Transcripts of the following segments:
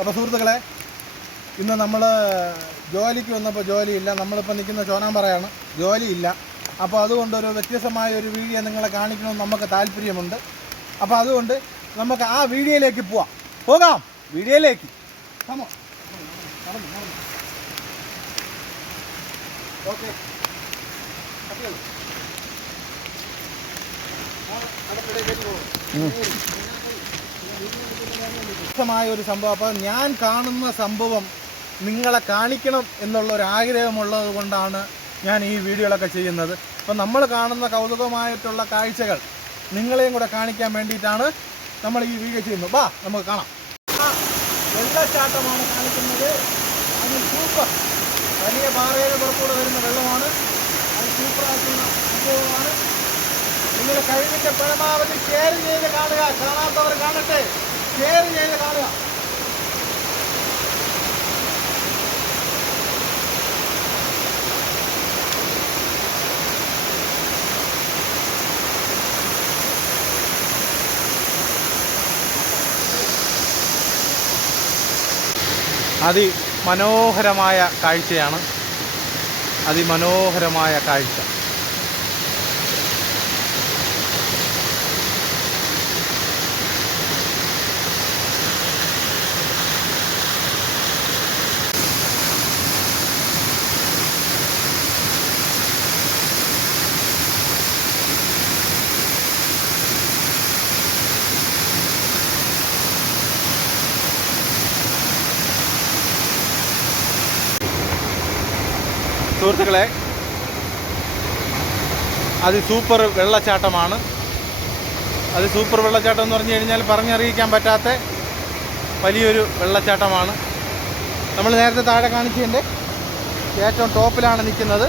അപ്പോൾ സുഹൃത്തുക്കളെ ഇന്ന് നമ്മൾ ജോലിക്ക് വന്നപ്പോൾ ജോലിയില്ല നമ്മളിപ്പോൾ നിൽക്കുന്ന ചോനാമ്പറയാണ് ജോലിയില്ല. അപ്പോൾ അതുകൊണ്ട് ഒരു വ്യത്യസ്തമായ ഒരു വീഡിയോ നിങ്ങളെ കാണിക്കണമെന്ന് നമുക്ക് താല്പര്യമുണ്ട്. അപ്പോൾ അതുകൊണ്ട് നമുക്ക് ആ വീഡിയോയിലേക്ക് പോവാം. പോകാം വീഡിയോയിലേക്ക്. കമോ ഓക്കെ വ്യത്യസ്തമായ ഒരു സംഭവം. അപ്പോൾ ഞാൻ കാണുന്ന സംഭവം നിങ്ങളെ കാണിക്കണം എന്നുള്ള ഒരു ആഗ്രഹമുള്ളത് കൊണ്ടാണ് ഞാൻ ഈ വീഡിയോകളൊക്കെ ചെയ്യുന്നത്. അപ്പോൾ നമ്മൾ കാണുന്ന കൗതുകമായിട്ടുള്ള കാഴ്ചകൾ നിങ്ങളെയും കൂടെ കാണിക്കാൻ വേണ്ടിയിട്ടാണ് നമ്മൾ ഈ വീഡിയോ ചെയ്യുന്നത്. വാ നമുക്ക് കാണാം. വെള്ളച്ചാട്ടമാണ് കാണിക്കുന്നത്. അതിന് സൂപ്പർ വലിയ പാറയുടെ പുറത്തൂടെ വരുന്ന വെള്ളമാണ്. അത് സൂപ്പറായിട്ടുള്ള കഴിവിന്റെ പരമാവധി ഷെയർ ചെയ്ത് കാണുക. കാണാത്തവർ കാണട്ടെ. ഷെയർ ചെയ്ത് കാണുക. അതിമനോഹരമായ കാഴ്ചയാണ്. അതിമനോഹരമായ കാഴ്ച. സുഹൃത്തുക്കളെ അത് സൂപ്പർ വെള്ളച്ചാട്ടമാണ്. അത് സൂപ്പർ വെള്ളച്ചാട്ടം എന്ന് പറഞ്ഞു കഴിഞ്ഞാൽ പറഞ്ഞറിയിക്കാൻ പറ്റാത്ത വലിയൊരു വെള്ളച്ചാട്ടമാണ്. നമ്മൾ നേരത്തെ താഴെ കാണിച്ചതിന്റെ ഏറ്റവും ടോപ്പിലാണ് നിൽക്കുന്നത്.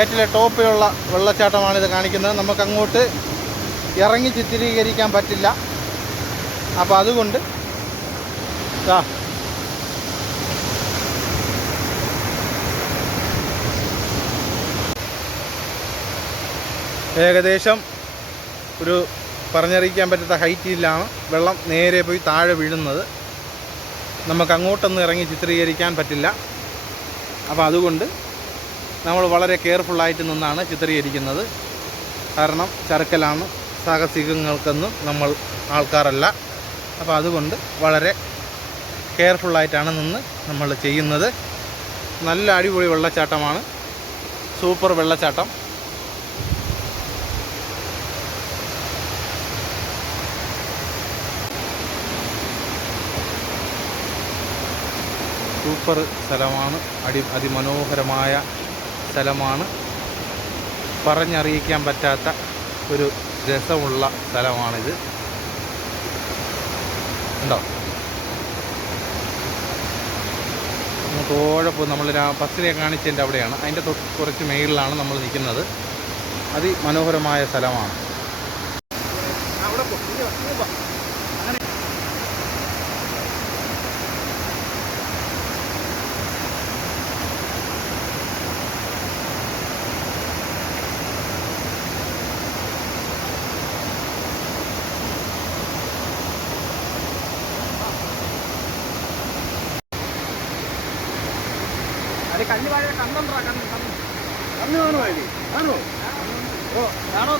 ഏറ്റവും ടോപ്പിലുള്ള വെള്ളച്ചാട്ടമാണ് ഇത് കാണിക്കുന്നത്. നമുക്കങ്ങോട്ട് ഇറങ്ങി ചിത്രീകരിക്കാൻ പറ്റില്ല. അപ്പോൾ അതുകൊണ്ട് ഇതാ ഏകദേശം ഒരു പറഞ്ഞറിയിക്കാൻ പറ്റാത്ത ഹൈറ്റിലാണ് വെള്ളം നേരെ പോയി താഴെ വീഴുന്നത്. നമുക്ക് അങ്ങോട്ടൊന്നും ഇറങ്ങി ചിത്രീകരിക്കാൻ പറ്റില്ല. അപ്പോൾ അതുകൊണ്ട് നമ്മൾ വളരെ കെയർഫുള്ളായിട്ട് നിന്നാണ് ചിത്രീകരിക്കുന്നത്. കാരണം ചരക്കലാണ് സാഹസികങ്ങൾക്കൊന്നും നമ്മൾ ആൾക്കാരല്ല. അപ്പോൾ അതുകൊണ്ട് വളരെ കെയർഫുള്ളായിട്ടാണ് നിന്ന് നമ്മൾ ചെയ്യുന്നത്. നല്ല അടിപൊളി വെള്ളച്ചാട്ടമാണ്. സൂപ്പർ വെള്ളച്ചാട്ടം. സൂപ്പർ സ്ഥലമാണ്. അടി അതിമനോഹരമായ സ്ഥലമാണ്. പറഞ്ഞറിയിക്കാൻ പറ്റാത്ത ഒരു രസമുള്ള സ്ഥലമാണിത്. ഉണ്ടോ തോഴപ്പ് നമ്മൾ ബസ്സിലെ കാണിച്ചതിന്റെ അവിടെയാണ്. അതിന്റെ കുറച്ച് മേളിലാണ് നമ്മൾ നിൽക്കുന്നത്. അതിമനോഹരമായ സ്ഥലമാണ്. കഞ്ഞി വാഴ കണ്ണുണ്ടാ കണ്ണ് കണ്ണ് കണ്ണ് കാണുമോ അതിന്? കാണുമോ? ഓ കാണോ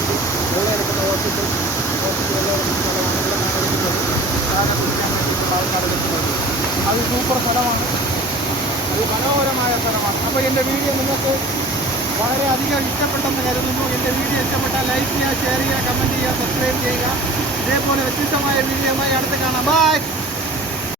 വേണ്ടി വെള്ളം എടുക്കുന്ന ഹോസ്പിറ്റൽ ഹോസ്പിറ്റൽ വെള്ളം എടുക്കുന്ന സാധാരണ അത് സൂപ്പർ സ്ഥലമാണ്. അത് മനോഹരമായ സ്ഥലമാണ്. അപ്പോൾ എന്റെ വീഡിയോ നിങ്ങൾക്ക് വളരെ അധികം ഇഷ്ടപ്പെട്ടെന്ന് കരുതുന്നു. എന്റെ വീഡിയോ ഇഷ്ടപ്പെട്ടാൽ ലൈക്ക് ചെയ്യുക ഷെയർ ചെയ്യുക കമന്റ് ചെയ്യുക സബ്സ്ക്രൈബ് ചെയ്യുക. ഇതേപോലെ വ്യത്യസ്തമായ വീഡിയോയുമായി അടുത്ത് കാണാം. ബൈ